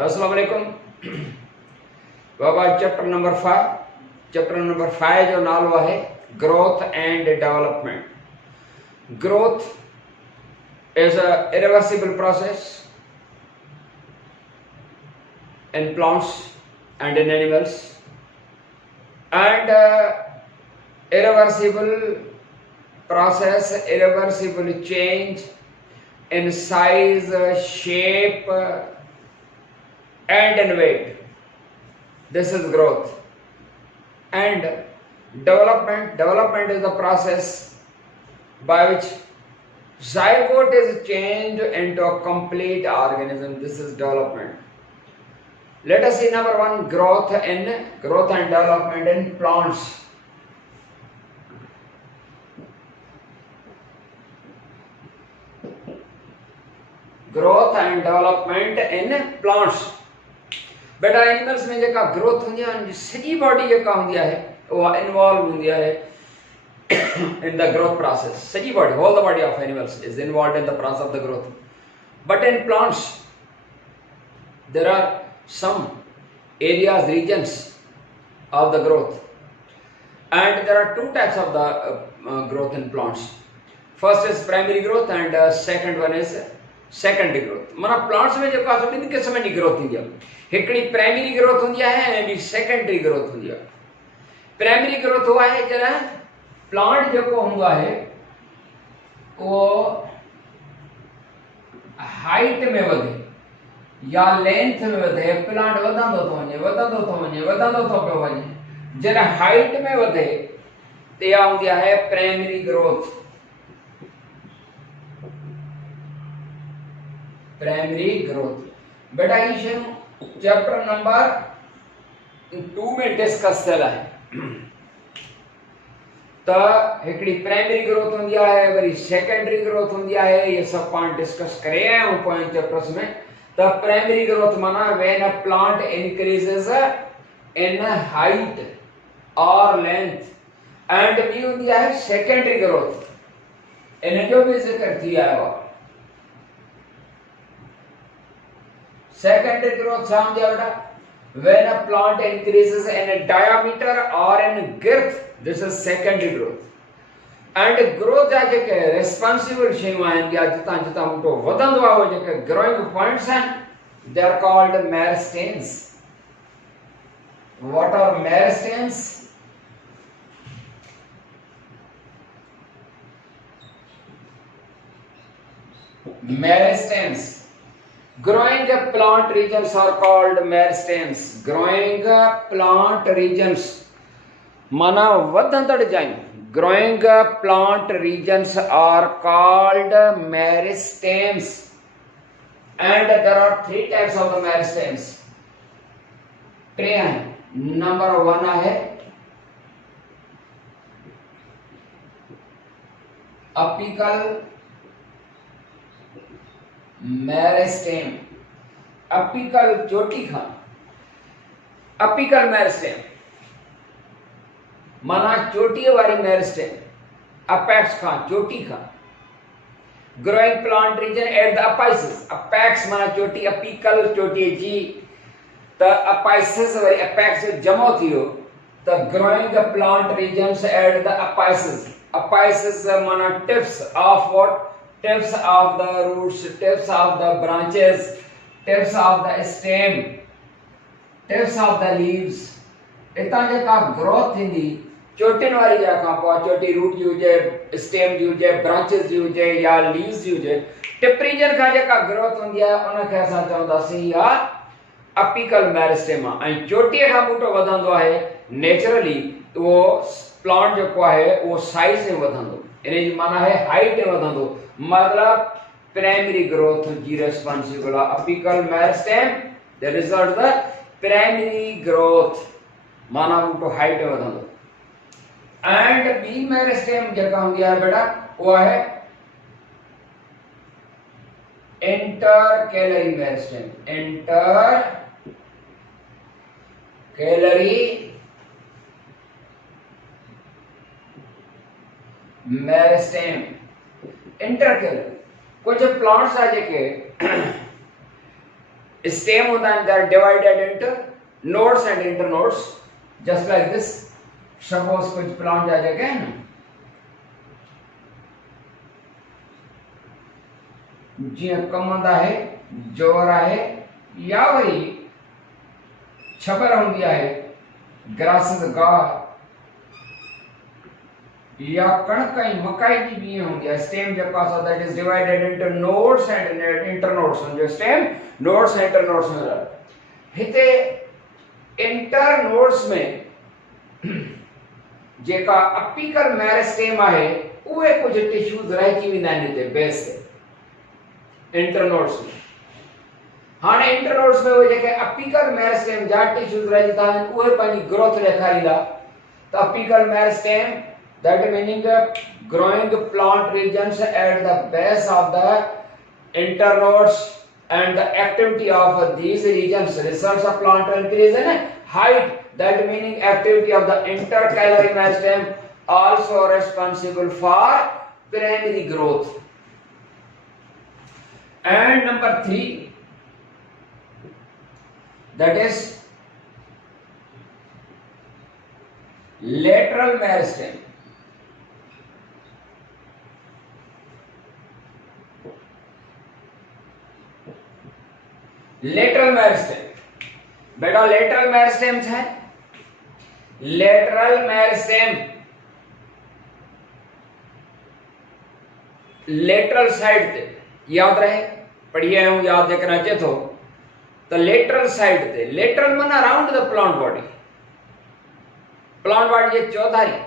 अस्सलाम वालेकुम। बाबा chapter number 5, chapter number 5 जो नालो है growth and development. Growth is a irreversible process in plants and in animals, and irreversible process, irreversible change in size, shape, and in weight. This is growth. And development is the process by which zygote is changed into a complete organism. This is development. Let us see number 1, growth and development in plants. Growth and development in plants. बेटा animals में जेका growth हुंदी आहे सॼी body जेका हुंदी आहे उहा इन्वॉल्व हुंदी आहे in the growth process. सॼी body, whole the body of animals is involved in the process of the growth. But in plants there are some areas, regions of the growth, and there are two types of the growth in plants. First is primary growth and second one is secondary growth. माना plants में जेका ॿिनि क़िस्मनि जी growth थींदी आहे। हिकिड़ी primary growth हूंदी आहे ऐं ॿी सेकेंडरी ग्रोथ हूंदी आहे। प्राइमरी ग्रोथ उहा आहे जॾहिं प्लांट जेको हूंदो आहे उहो हाइट में वधे या लेंथ में वधे, प्लांट वधंदो थो वञे वधंदो थो पियो वञे। जॾहिं हाइट में वधे त इहा हूंदी आहे प्राइमरी ग्रोथ। प्राइमरी ग्रोथ बेटा ये शयूं चैप्टर नंबर 2 में डिस्कस थियल आहे। त हिकिड़ी प्राइमरी ग्रोथ हूंदी आहे, वरी सेकेंडरी ग्रोथ हूंदी आहे। ये सब पाण डिस्कस करे आया आहियूं पोइ चैप्टर्स में। त प्राइमरी ग्रोथ माना when a plant increases in height और लेंथ, एंड ॿी हूंदी आहे सेकेंडरी ग्रोथ। इन जो बि ज़िक्र थी आयो आहे। Secondary growth छा हूंदी आहे बेटा? When a plant increases in diameter or in girth, this is secondary growth. And growth जा जेके responsible शयूं आहिनि या जितां जितां बूटो वधंदो आहे, उहे जेके growing points आहिनि, they are called meristems. What are meristems? Meristems. Growing plant regions are called meristems. Growing plant regions माना वधंदड़ जायूं। Growing plant regions are called meristems, and there are 3 types of the meristems. टे हैं। Number 1 है apical meristem. Apical चोटी खां, apical meristem माना चोटी वारी meristem, apex खां, चोटी खां। Growing plant region at the apices. Apex माना चोटी, अपिकल चोटी जी, त अपाइसिस वरी अपेक्स जमो थियो त growing plant regions at the apices. Apices माना tips of what? Tips of the roots, tips of the branches, tips of the stem, tips of the leaves. इतां जेका ग्रोथ थींदी चोटिन वारी जगह पोइ चोटी रूट जी हुजे, स्टेम जी हुजे, ब्रांचेस जी हुजे या लीव्स जी हुजे, टिप रीजन खां जेका ग्रोथ हूंदी आहे उनखे असां चवंदासीं या अपिकल मेरिस्टेम आहे। ऐं चोटीअ खां बूटो वधंदो आहे नेचुरली, उहो प्लांट जेको आहे उहो साइज में वधंदो। इन जी माना है हाइट में वधंदो। मतलब प्राइमरी ग्रोथ जी responsible apical meristem, the result the primary growth माना बूटो हाइट में वधंदो। एंड बी मेरिस्टेम जेका हूंदी आहे बेटा वो है inter calorie meristem. Inter calorie meristem. Inter calorie कुछ प्लांट्स है जेके stem होता है, they are divided into nodes and internodes, just like this. Suppose कुछ plant आ जाएगा ना, जी कमंद आहे, जोर आहे, या वरी छपर होंदी आहे, grasses गाह, या कणक ऐं मकाई जी बी होंदी आहे. स्टेम जेको आहे that is divided into nodes and internodes. जो स्टेम nodes and internodes में रहे. हिते इंटरनोड्स में जेका अपिकल मेरिस्टेम आहे उहे कुछ टिश्यूज रहिजी वेंदा आहिनि हिते बेस ते इंटरनोड्स में. हाणे इंटरनोड्स में उहे जेके अपिकल मेरिस्टेम जा टिश्यूज रहिजी था आहिनि उहे पंहिंजी ग्रोथ ॾेखारींदा. त apical meristem, that meaning growing plant regions at the base of the internodes, and the activity of these regions results of plant increase in height, that meaning activity of the intercalary meristem also responsible for primary growth. And number 3, that is lateral meristem. Lateral meristem, बेटा lateral meristem है, lateral meristem lateral side ते याद रहे पढ़िए हूं याद जेकर अचे थो तो लेटरल साइड ते, लेटरल माना around the plant body, plant body जे चौधारी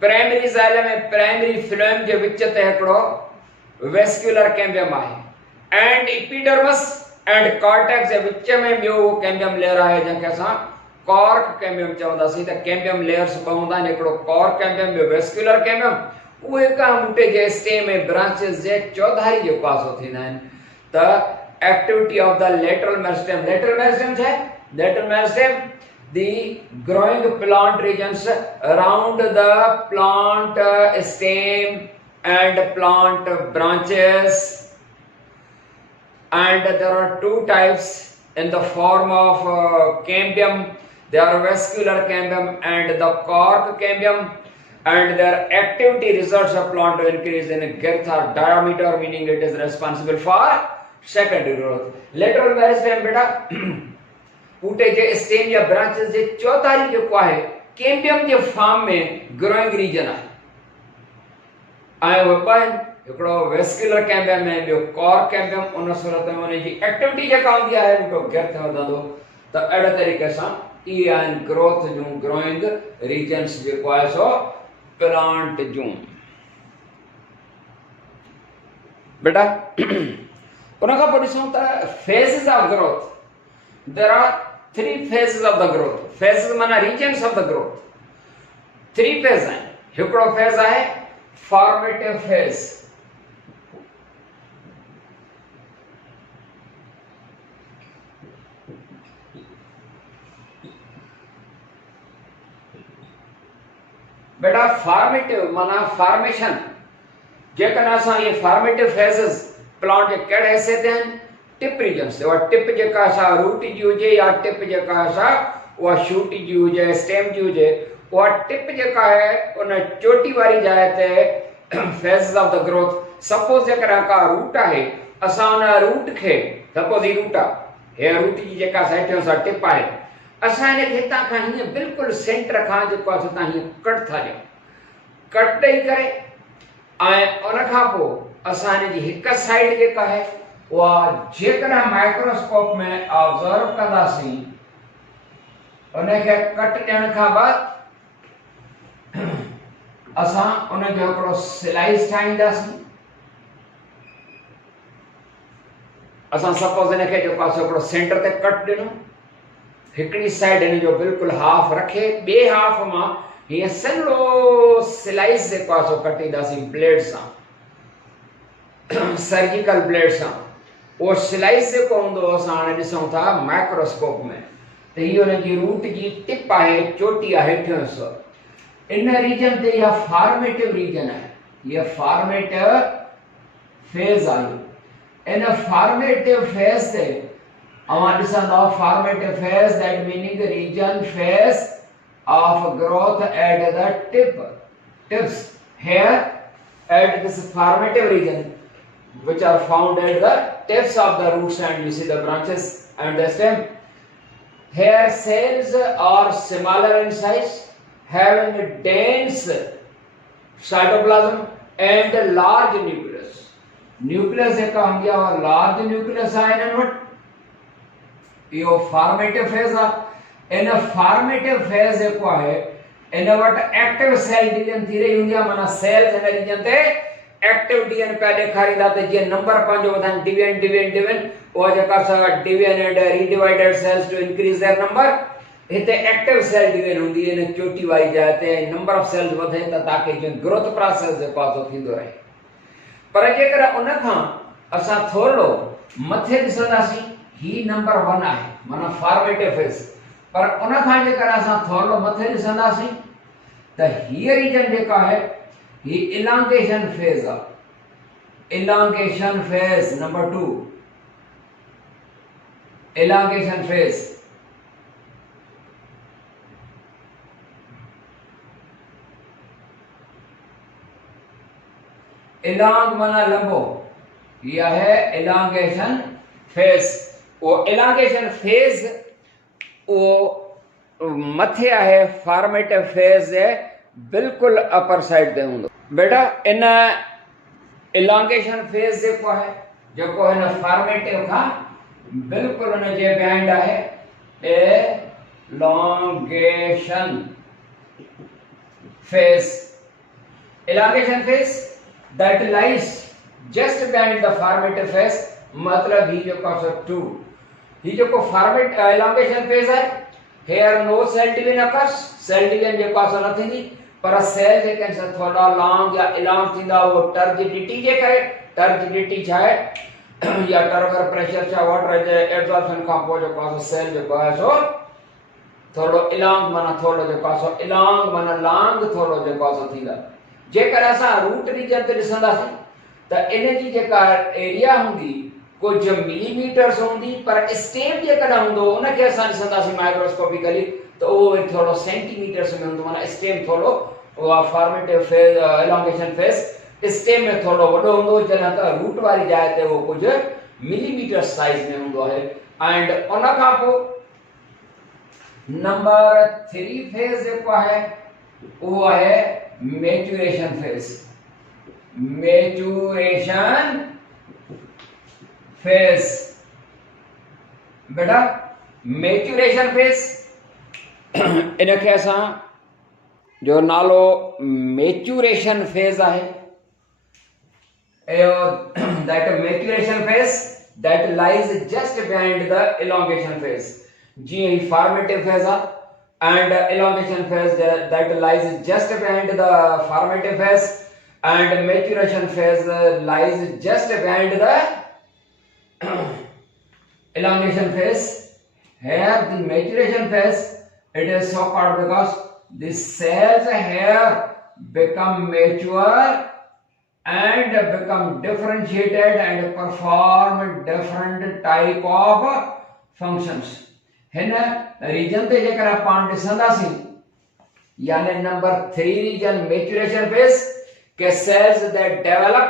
प्राइमरी ज़ाइलम में प्राइमरी फ्लोएम जे विच ते हिकड़ो वेस्कुलर कैम्बियम आहे एंड एपिडर्मिस एंड कॉर्टेक्स जे विच में ॿियो कैम्बियम लेयर आहे जंहिंखे असां कॉर्क कैम्बियम चवंदासीं. त कैम्बियम लेयर्स ॿ हूंदा आहिनि, हिकिड़ो कॉर्क कैम्बियम, ॿियो वेस्कुलर कैम्बियम. उहे का बूटे जे स्टेम ऐं ब्रांचेस जे चौधारी जेको आहे थींदा आहिनि. त activity of the lateral meristem, lateral meristem छा आहे? Lateral meristem the growing plant regions around the plant stem and plant branches, and there are two types in the form of cambium. They are vascular cambium and the cork cambium, and their activity results of plant to increase in girth or diameter, meaning it is responsible for secondary growth. Lateral meristem beta बूटे जे stem या branches जे चौधारी जेको आहे cambium जे form में growing reason आहे. ऐं उहे ॿ आहिनि, हिकिड़ो वेस्कुलर कैम्बियम ऐं ॿियो कॉर्क कैम्बियम. उन सूरत में उन जी एक्टिविटी जेका हूंदी आहे बूटो गिरथ वधंदो. त अहिड़े तरीक़े सां इहे आहिनि ग्रोथ जूं ग्रोइंग रीजन्स जेको आहे सो प्लांट जूं. बेटा उन खां पोइ ॾिसूं त फेज़िस of growth. There are 3 phases of the growth. Phases माना regions of the growth. 3 phases हैं. हिकिड़ो phase आहे formative phase. बेटा formative माना formation. जेकॾहिं असां ये formative phases प्लांट जे कहिड़े हिसे ते आहिनि? टिप रीजन से, और टिप जेका सा रूट जी हुजे या टिप जेका सा वो शूट जी हुजे, स्टेम जी हुजे, वो टिप जेका है उन चोटी वारी जाइ ते phases of the growth. Suppose जेकर का रूट आहे, असां उन रूट खे, सपोज ही रूट आहे, हे रूट जी जेका साइड सा टिप आहे, असां इन खे हितां खां हीअं बिल्कुलु सेंटर खां जेको आहे हितां हीअं कट था ॾियूं. कट ॾेई करे ऐं उन खां पोइ असां इन जी हिकु साइड जेका आहे वह जेकॾहिं माइक्रोस्कोप में ऑब्जर्व कंदासीं उनखे कट ॾियण खां बाद असां उन जो हिकिड़ो स्लाइस ठाहींदासीं. असां सपोज इनखे जेको आहे हिकिड़ो सेंटर ते कट ॾिनो, हिकिड़ी साइड इन जो बिल्कुलु हाफ रखे, ॿिए हाफ मां हीअं सलो स्लाइस जेको आहे सो कटींदासीं ब्लेड सां, सर्जिकल ब्लेड सां. वो स्लाइस जेको हूंदो असां हाणे ॾिसूं था माइक्रोस्कोप में, त हीअ हुन जी रूट जी टिप आहे, चोटी आहे हेठियों हिसो. इन रीजन ते इहा फॉर्मेटिव रीजन आहे, इहा फॉर्मेटिव फेज़ आहे. इन फॉर्मेटिव फेज़ ते अवां ॾिसंदो formative phase, that meaning the region phase of growth at the tips here at this formative region which are found at the tips of the roots, and you see the branches and the stem. Here cells are smaller in size, having a dense cytoplasm and a large nucleus. Nucleus एक हम गया और large nucleus है इन्हें वट यो formative phase आ इन formative phase एक है इन वट active cell division थी रही होंगी माना cells इन region ते active division पे दिखाई जाते जी नंबर पंजो वधान division वो जका सा division and redivided cells to increase their number इते एक्टिव सेल डिवीजन होंदी है ने चोटी वाई जाते हैं नंबर ऑफ सेल्स वधे त ताकि जो ग्रोथ प्रोसेस जे पासो थींदो रहे पर जेकर उन खां असा थोरो मथे दिसंदासी ही नंबर 1 आहे माना फॉर्मेटिव फेज पर उन खां जेकर असा थोरो मथे दिसंदासी त ही रीजन जेका है ही इलांगेशन फेज आहे elongation phase number 2 elongation phase इलांग माना लंबो यह है इलांगेशन फेज वो इलांगेशन फेज वो मथे है फॉर्मेटिव फेज है बिल्कुल अपर साइड ते हुंदो बेटा इन इलांगेशन फेज जेको है जेको इन फॉर्मेटिव का बिल्कुल उन जे बिहाइंड है elongation phase that lies just behind the formative phase मतलब ही जो का 2 ही जो को formative elongation phase है here no cell division occurs cell division जो का न थींदी पर सेल जे के थोड़ा लॉन्ग या elong थींदा वो टर्जिडिटी जे करे टर्जिडिटी छा है या टर्गर प्रेशर छा वाटर जे एब्जॉर्प्शन का पो जो का सेल जो है सो थोड़ो elong माना थोड़ो जो का elong माना लॉन्ग थोड़ो जो का थींदा जेकर असा रूट रीजन ते दिसंदासी त इन जी जेका एरिया हुंदी कुछ मिलीमीटर्स हुंदी पर स्टेम जेकर हुंदो उन के असा दिसंदासी माइक्रोस्कोपिकली तो वो थोड़ो सेंटीमीटर्स में हुंदो माना स्टेम थोड़ो वो formative phase elongation phase stem में थोड़ो वडो हुंदो जना त रूट वाली जाए ते वो कुछ मिलीमीटर साइज में हुंदो है एंड उन का पो नंबर 3 फेज जेको है वो है maturation phase बेटा maturation phase इन के असा जो नालो maturation phase है that maturation phase that lies just behind the elongation phase जी formative phase and elongation phase that lies just behind the formative phase and maturation phase lies just behind the elongation phase. Here the maturation phase it is so called because the cells here become mature and become differentiated and perform different type of functions. हिन region ते जेकर पाण ॾिसंदासीं यानी number 3 region maturation phase के cells that develop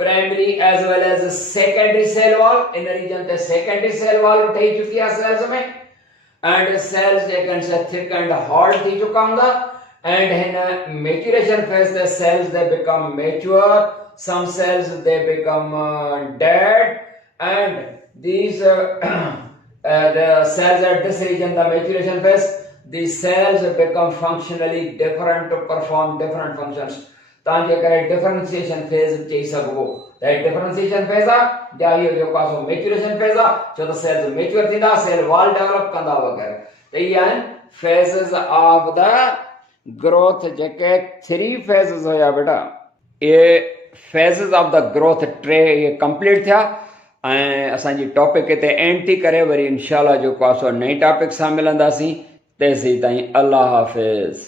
primary as well as secondary cell wall इन region ते secondary cell wall ठही चुकी है सेल्स में एंड सेल्स जेकन से थिक एंड हार्ड थी चुका हूंदा एंड हिन मैच्यूरेशन फेज ते cells they become mature some cells they become dead and these the cells at this region, the maturation phase, the cells become functionally different to perform different functions. ताकि करे differentiation phase चई सघो that differentiation phase आ या ये जो कासो maturation phase आ जो तो cells mature थींदा cell wall develop कंदा वगैरह तो ये phases of the growth JK 3 phases होया बेटा ये phases of the growth टे ये complete थिया ऐं असांजी टॉपिक हिते एंड थी करे वरी इंशाल्लाह जो को नई टॉपिक सां मिलंदासीं तेसीं ताईं अल्लाह हाफ़िज़।